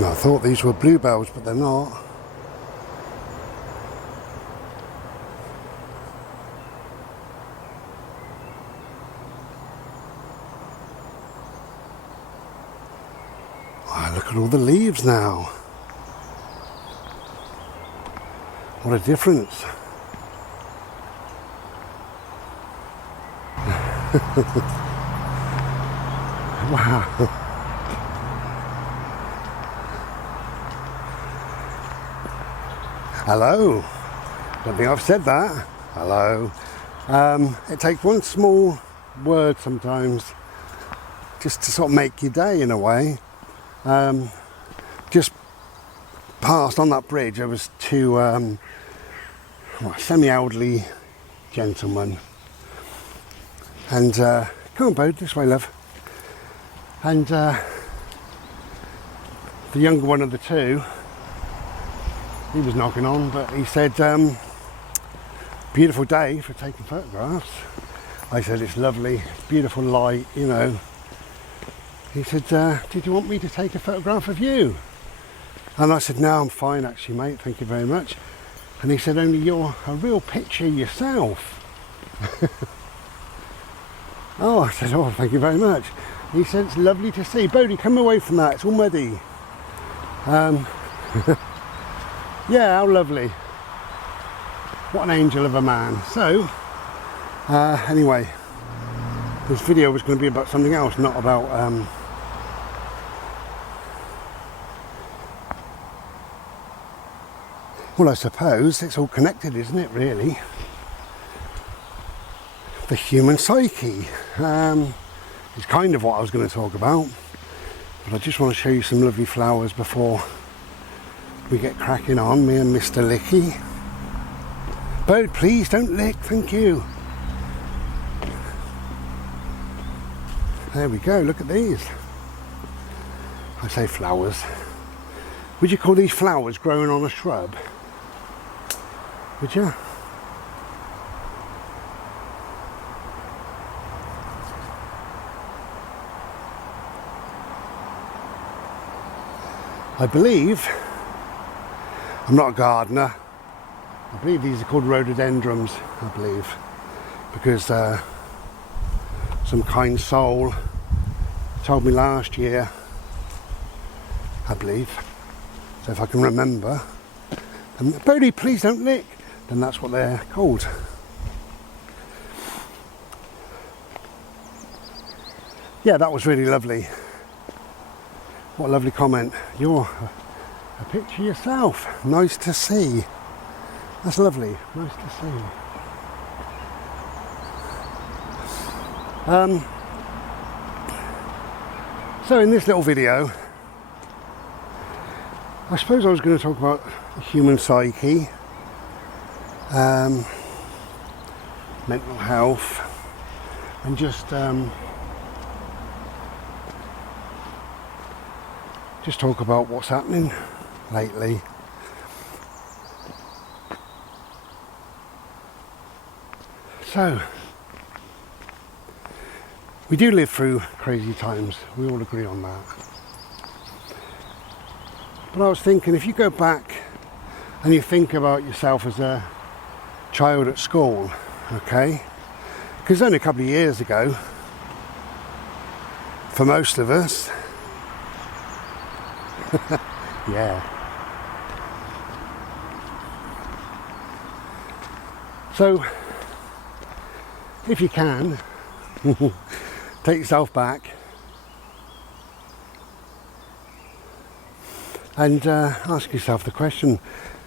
Now, I thought these were bluebells, but they're not. Oh, look at all the leaves now. What a difference. Wow. Hello. Don't think I've said that. Hello. It takes one small word sometimes just to sort of make your day in a way. Just passed on that bridge, there was two semi-elderly gentlemen. And come on, Bode, this way, love. And the younger one of the two, he was knocking on, but he said, beautiful day for taking photographs. I said, it's lovely, beautiful light, you know. He said, did you want me to take a photograph of you? And I said, no, I'm fine actually, mate, thank you very much. And he said, only you're a real picture yourself. Oh, I said, oh, thank you very much. He said, it's lovely to see. Bodie, come away from that, it's all muddy. Yeah, how lovely. What an angel of a man. So, anyway, this video was going to be about something else, not about well, I suppose it's all connected, isn't it, really? The human psyche is kind of what I was going to talk about, but I just want to show you some lovely flowers before we get cracking on, me and Mr. Licky. Bode, please don't lick, thank you. There we go, look at these. I say flowers. Would you call these flowers growing on a shrub? Would you? I believe, I'm not a gardener, I believe these are called rhododendrons, I believe, because some kind soul told me last year, I believe, so if I can remember, and Bodie, please don't lick, then that's what they're called. Yeah, that was really lovely. What a lovely comment. You're a picture yourself. Nice to see. That's lovely. Nice to see. So in this little video, I suppose I was going to talk about the human psyche, mental health, and just talk about what's happening lately. So, we do live through crazy times, we all agree on that. But I was thinking, if you go back and you think about yourself as a child at school, okay, because only a couple of years ago, for most of us, yeah. So, if you can, take yourself back and ask yourself the question,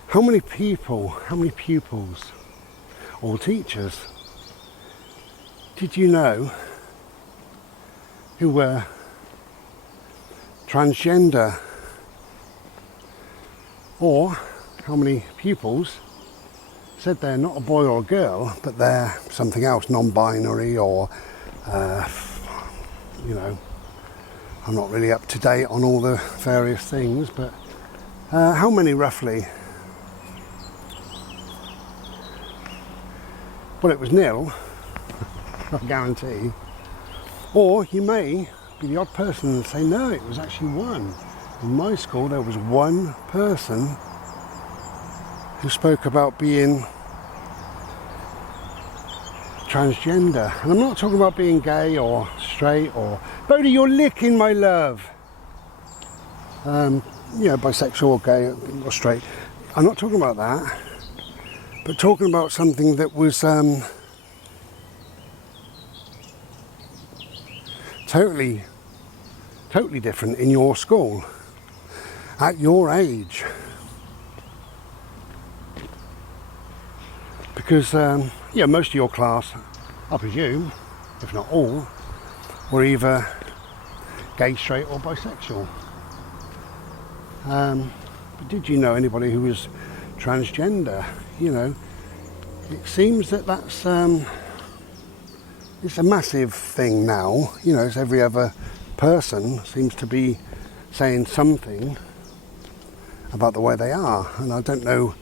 how many people, how many pupils or teachers did you know who were transgender? Or how many pupils said they're not a boy or a girl, but they're something else, non-binary, or you know, I'm not really up to date on all the various things, but how many roughly? Well, it was nil, I guarantee. Or you may be the odd person and say, no, it was actually one. In my school there was one person who spoke about being transgender. And I'm not talking about being gay or straight or... Bodhi, you're licking, my love. Bisexual or gay or straight. I'm not talking about that. But talking about something that was totally different in your school. At your age. Because, most of your class, I presume, if not all, were either gay, straight or bisexual. But did you know anybody who was transgender? You know, it seems that that's it's a massive thing now. You know, it's every other person seems to be saying something about the way they are, and I don't know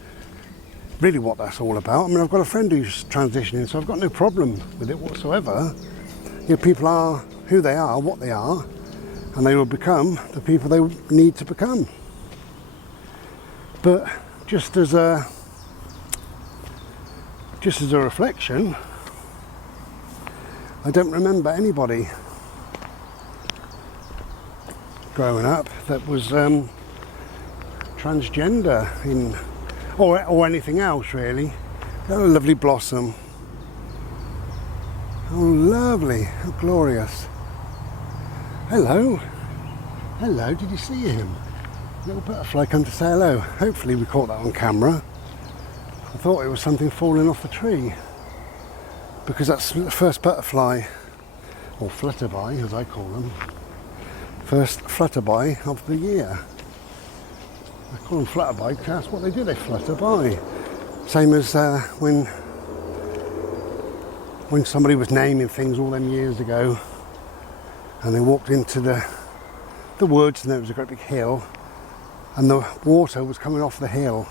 really what that's all about. I mean, I've got a friend who's transitioning, so I've got no problem with it whatsoever. You know, people are who they are, what they are, and they will become the people they need to become. But just as a reflection, I don't remember anybody growing up that was transgender in or anything else really. Oh, lovely blossom. Oh, lovely. How glorious. Hello. Hello, did you see him? Little butterfly come to say hello. Hopefully we caught that on camera. I thought it was something falling off the tree, because that's the first butterfly, or flutterby as I call them, first flutterby of the year. I call them flutterby because that's what they do, they flutter by. Same as when somebody was naming things all them years ago, and they walked into the woods, and there was a great big hill, and the water was coming off the hill,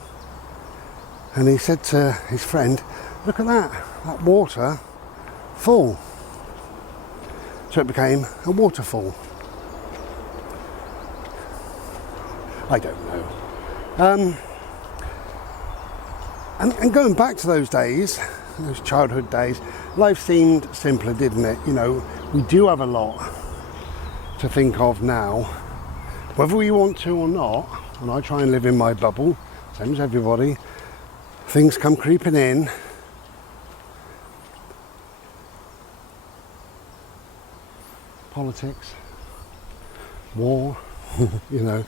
and he said to his friend, look at that water full. So it became a waterfall. I don't know. And going back to those days, those childhood days, life seemed simpler, didn't it? You know, we do have a lot to think of now, whether we want to or not. And I try and live in my bubble, same as everybody. Things come creeping in. Politics, war, you know.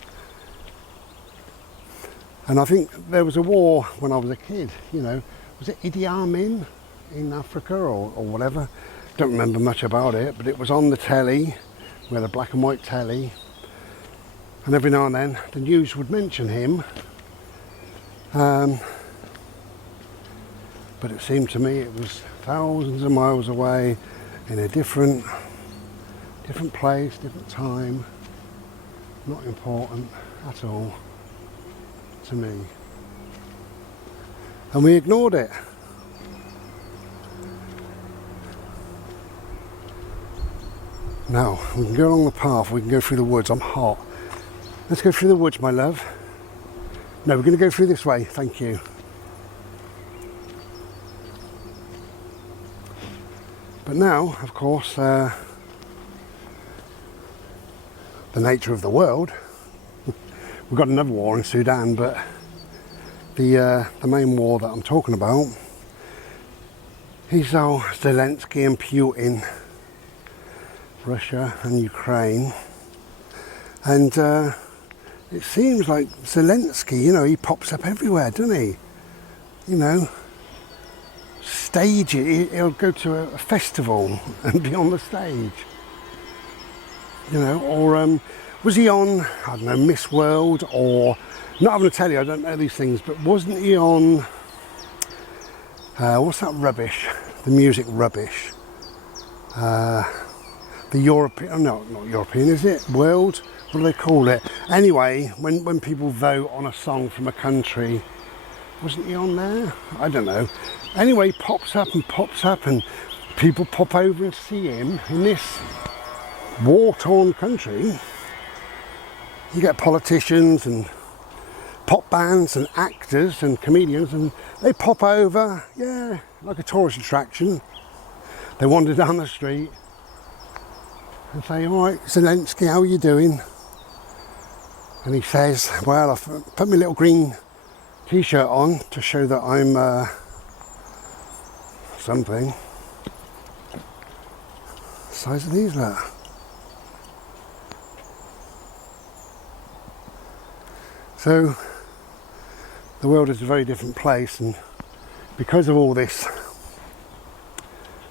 And I think there was a war when I was a kid, you know. Was it Idi Amin in Africa or whatever? Don't remember much about it, but it was on the telly. We had a black and white telly. And every now and then the news would mention him. But it seemed to me it was thousands of miles away in a different place, different time. Not important at all to me. And we ignored it. Now, we can go along the path, we can go through the woods. I'm hot. Let's go through the woods, my love. No, we're going to go through this way, thank you. But now, of course, the nature of the world. We've got another war in Sudan, but the main war that I'm talking about is Zelensky and Putin, Russia and Ukraine. And it seems like Zelensky, you know, he pops up everywhere, doesn't he? You know, stage it. He'll go to a festival and be on the stage. You know, or was he on, I don't know, Miss World, or, not having to tell you, I don't know these things, but wasn't he on, what's that rubbish, the music rubbish, the European, no, not European, is it, World, what do they call it? Anyway, when people vote on a song from a country, wasn't he on there? I don't know. Anyway, pops up, and people pop over and see him in this war-torn country. You get politicians and pop bands and actors and comedians, and they pop over, yeah, like a tourist attraction. They wander down the street and say, all right, Zelensky, how are you doing? And he says, well, I've put my little green t-shirt on to show that I'm something. The size of these, look. So the world is a very different place, and because of all this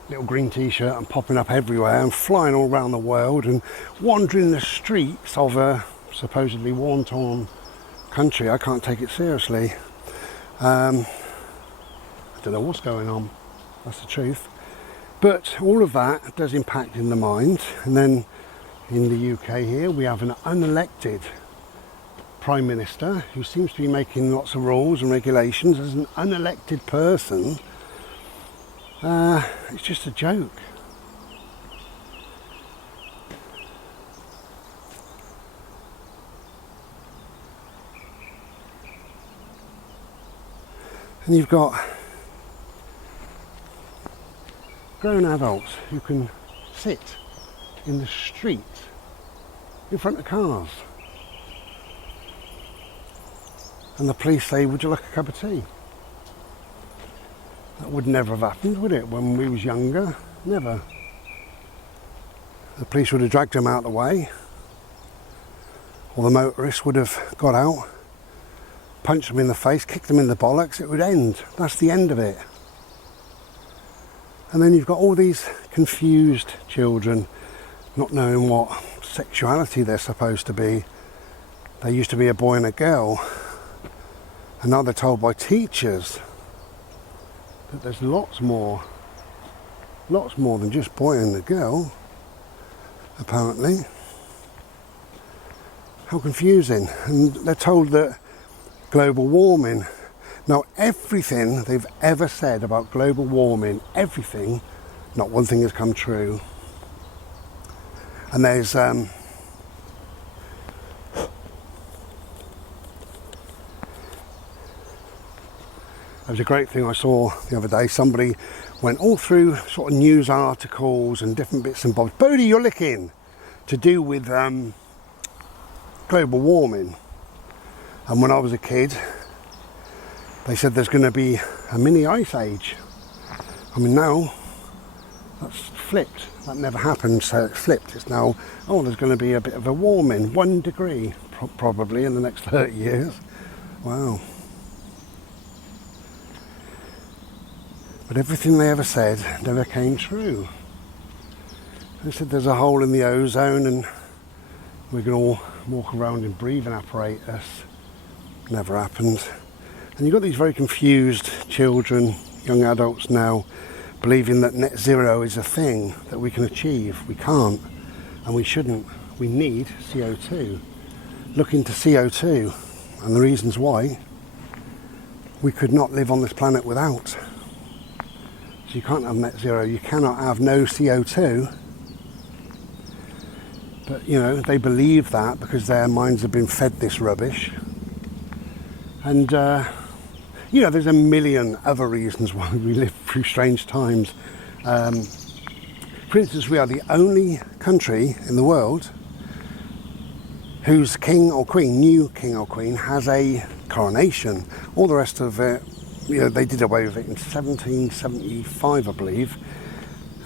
little green t-shirt and popping up everywhere and flying all around the world and wandering the streets of a supposedly war-torn country, I can't take it seriously. I don't know what's going on, that's the truth. But all of that does impact in the mind. And then in the UK here, we have an unelected Prime Minister who seems to be making lots of rules and regulations. As an unelected person, it's just a joke. And you've got grown adults who can sit in the street in front of cars, and the police say, would you like a cup of tea? That would never have happened, would it, when we was younger? Never. The police would have dragged them out of the way, or the motorist would have got out, punched them in the face, kicked them in the bollocks. It would end. That's the end of it. And then you've got all these confused children not knowing what sexuality they're supposed to be. They used to be a boy and a girl, and now they're told by teachers that there's lots more than just boy and a girl, apparently. How confusing. And they're told that global warming. Now, everything they've ever said about global warming, everything, not one thing has come true. And there's a great thing I saw the other day. Somebody went all through sort of news articles and different bits and bobs. Bodie, you're licking, to do with global warming. And when I was a kid, they said there's going to be a mini ice age. I mean, now that's flipped. That never happened, so it's flipped. It's now, oh, there's going to be a bit of a warming, 1 degree probably in the next 30 years. Wow. But everything they ever said never came true. They said there's a hole in the ozone and we're going to all walk around in breathing apparatus. Never happened. And you've got these very confused children, young adults now, believing that net zero is a thing that we can achieve. We can't, and we shouldn't. We need CO2. Look into CO2 and the reasons why we could not live on this planet without. So you can't have net zero, you cannot have no CO2. But, you know, they believe that because their minds have been fed this rubbish. And, you know, there's a million other reasons why we live through strange times. For instance, we are the only country in the world whose king or queen, new king or queen, has a coronation. All the rest of it, you know, they did away with it in 1775, I believe.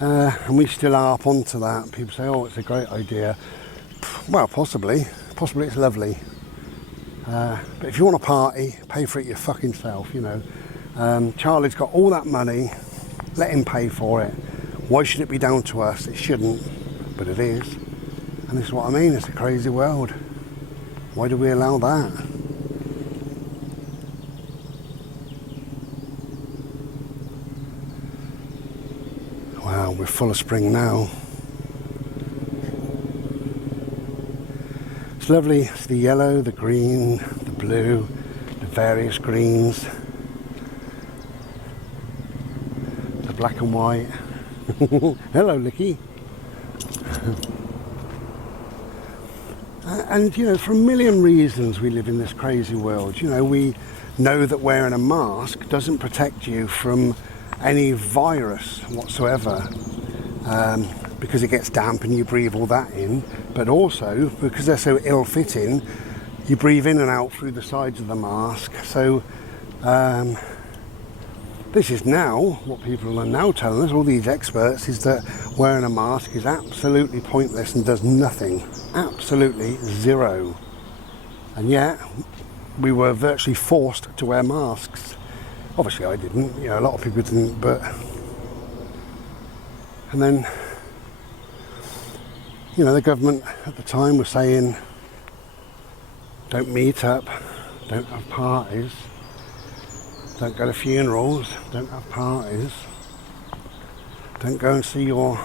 And we still are up onto that. People say, oh, it's a great idea. Well, possibly it's lovely. But if you want a party, pay for it your fucking self, you know. Charlie's got all that money, let him pay for it. Why should it be down to us? It shouldn't, but it is. And this is what I mean, it's a crazy world. Why do we allow that? Wow, we're full of spring now. It's lovely. It's the yellow, the green, the blue, the various greens, the black and white. Hello, Licky. And you know, for a million reasons we live in this crazy world. You know, we know that wearing a mask doesn't protect you from any virus whatsoever, because it gets damp and you breathe all that in, but also because they're so ill-fitting, you breathe in and out through the sides of the mask. So this is now what people are now telling us, all these experts, is that wearing a mask is absolutely pointless and does nothing, absolutely zero. And yet we were virtually forced to wear masks. Obviously I didn't, you know, a lot of people didn't, but... And then, you know, the government at the time was saying, don't meet up, don't have parties, don't go to funerals, don't have parties, don't go and see your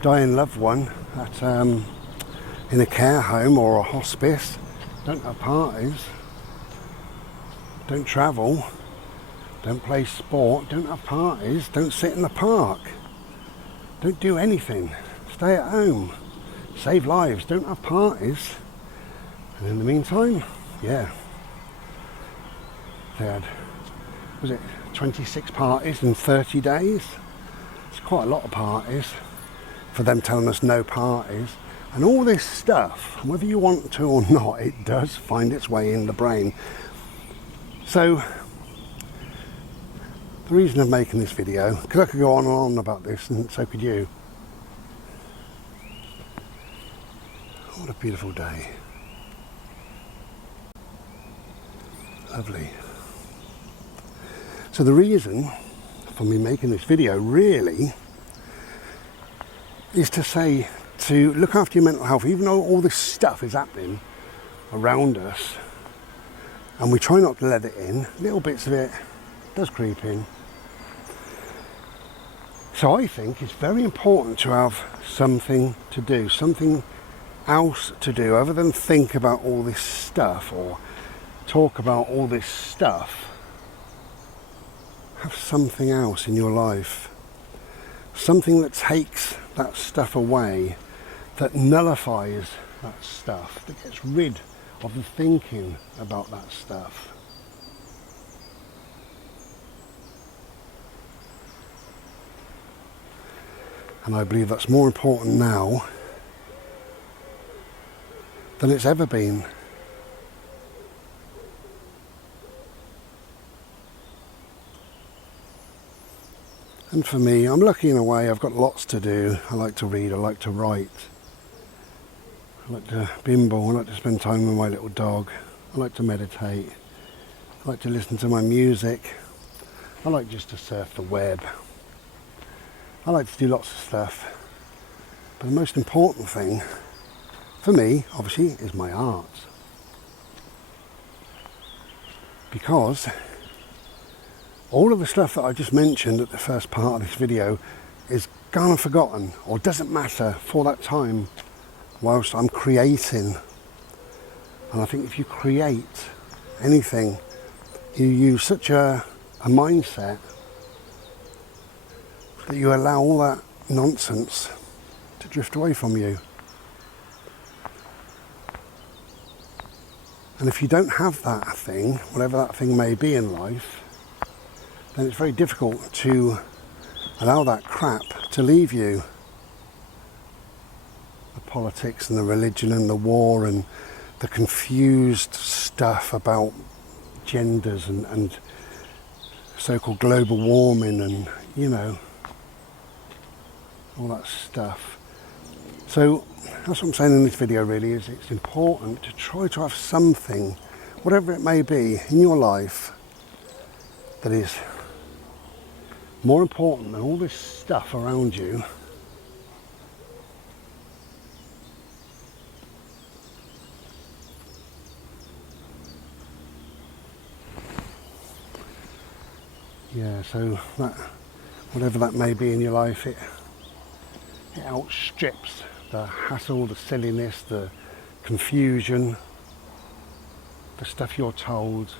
dying loved one at, in a care home or a hospice, don't have parties, don't travel, don't play sport, don't have parties, don't sit in the park, don't do anything, stay at home, save lives, don't have parties. And in the meantime, yeah, they had, was it 26 parties in 30 days? It's quite a lot of parties for them telling us no parties. And all this stuff, whether you want to or not, it does find its way in the brain. So the reason of making this video, because I could go on and on about this, and so could you. What a beautiful day. Lovely. So the reason for me making this video really is to say to look after your mental health, even though all this stuff is happening around us and we try not to let it in, little bits of it does creep in. So I think it's very important to have something to do, something else to do other than think about all this stuff or talk about all this stuff. Have something else in your life, something that takes that stuff away, that nullifies that stuff, that gets rid of the thinking about that stuff. And I believe that's more important now than it's ever been. And for me, I'm lucky in a way, I've got lots to do. I like to read, I like to write, I like to bimble, I like to spend time with my little dog, I like to meditate, I like to listen to my music, I like just to surf the web, I like to do lots of stuff. But the most important thing for me, obviously, is my art. Because all of the stuff that I just mentioned at the first part of this video is gone and forgotten, or doesn't matter for that time whilst I'm creating. And I think if you create anything, you use such a mindset that you allow all that nonsense to drift away from you. And if you don't have that thing, whatever that thing may be in life, then it's very difficult to allow that crap to leave you. The politics and the religion and the war and the confused stuff about genders and so-called global warming and, you know, all that stuff. So that's what I'm saying in this video really, is it's important to try to have something, whatever it may be, in your life that is more important than all this stuff around you. Yeah, so that, whatever that may be in your life, it outstrips the hassle, the silliness, the confusion, the stuff you're told.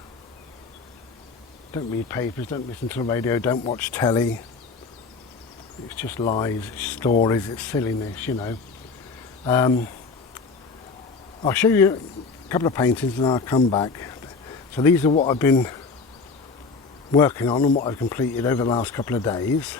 Don't read papers, don't listen to the radio, don't watch telly. It's just lies, it's stories, it's silliness, you know. I'll show you a couple of paintings and I'll come back. So these are what I've been working on and what I've completed over the last couple of days.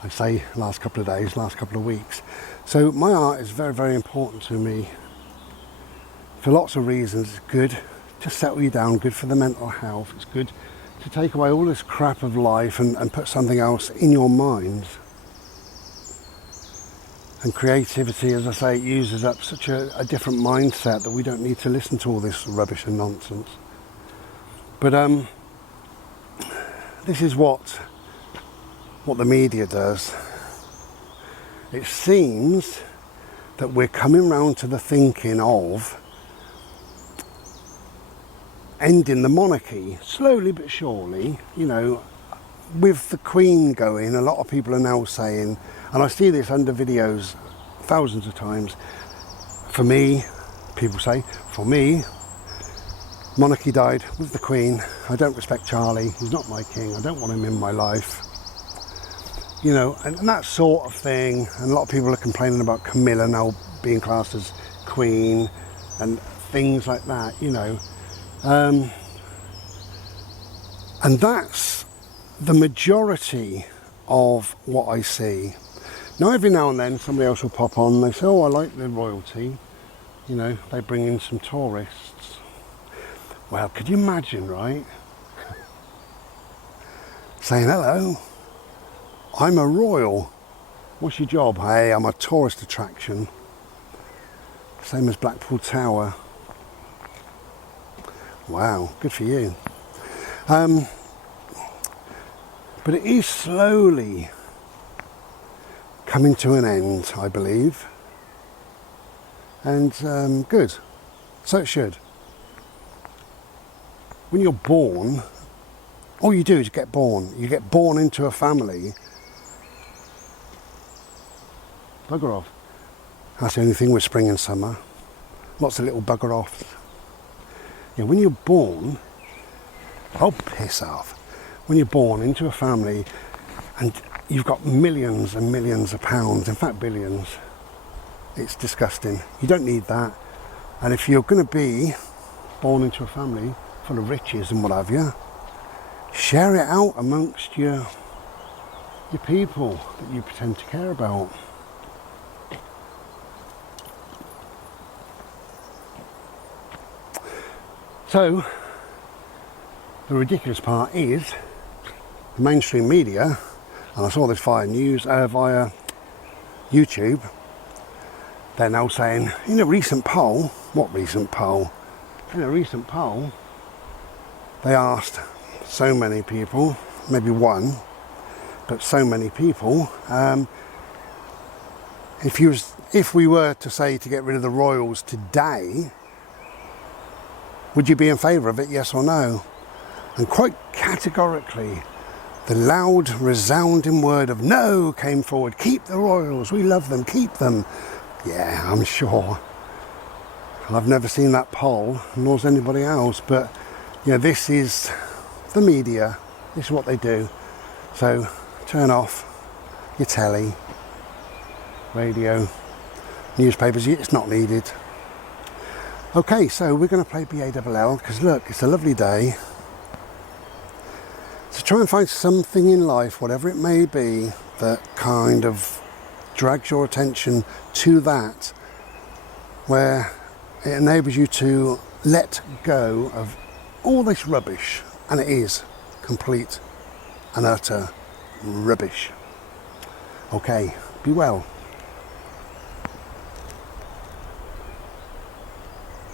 I say last couple of days, last couple of weeks. So my art is very, very important to me for lots of reasons. It's good to settle you down, good for the mental health. It's good to take away all this crap of life and put something else in your mind. And creativity, as I say, it uses up such a different mindset that we don't need to listen to all this rubbish and nonsense. But this is what the media does. It seems that we're coming round to the thinking of ending the monarchy, slowly but surely. You know, with the Queen going, a lot of people are now saying, and I see this under videos thousands of times, for me, people say, for me, monarchy died with the Queen. I don't respect Charlie, he's not my king, I don't want him in my life. You know, and that sort of thing. And a lot of people are complaining about Camilla now being classed as Queen and things like that, you know. And that's the majority of what I see. Now every now and then somebody else will pop on and they say, oh, I like the royalty, you know, they bring in some tourists. Well, could you imagine, right? Saying, hello, I'm a royal. What's your job? Hey, I'm a tourist attraction. Same as Blackpool Tower. Wow, good for you. But it is slowly coming to an end, I believe. And good. So it should. When you're born, all you do is get born. You get born into a family. Bugger off. That's the only thing with spring and summer. Lots of little bugger offs. Yeah, when you're born, oh piss off. When you're born into a family and you've got millions and millions of pounds, in fact billions, it's disgusting. You don't need that. And if you're going to be born into a family full of riches and what have you, share it out amongst your people that you pretend to care about. So, the ridiculous part is, the mainstream media, and I saw this via YouTube, they're now saying, in a recent poll, what recent poll? In a recent poll, they asked so many people, maybe one, but so many people, if we were to say to get rid of the royals today, would you be in favour of it, yes or no? And quite categorically, the loud, resounding word of no came forward. Keep the royals, we love them, keep them. Yeah, I'm sure. I've never seen that poll, nor's anybody else, but you know, this is the media, this is what they do. So turn off your telly, radio, newspapers, it's not needed. Okay, so we're going to play BALL because look, it's a lovely day. So try and find something in life, whatever it may be, that kind of drags your attention to that, where it enables you to let go of all this rubbish, and it is complete and utter rubbish. Okay, be well.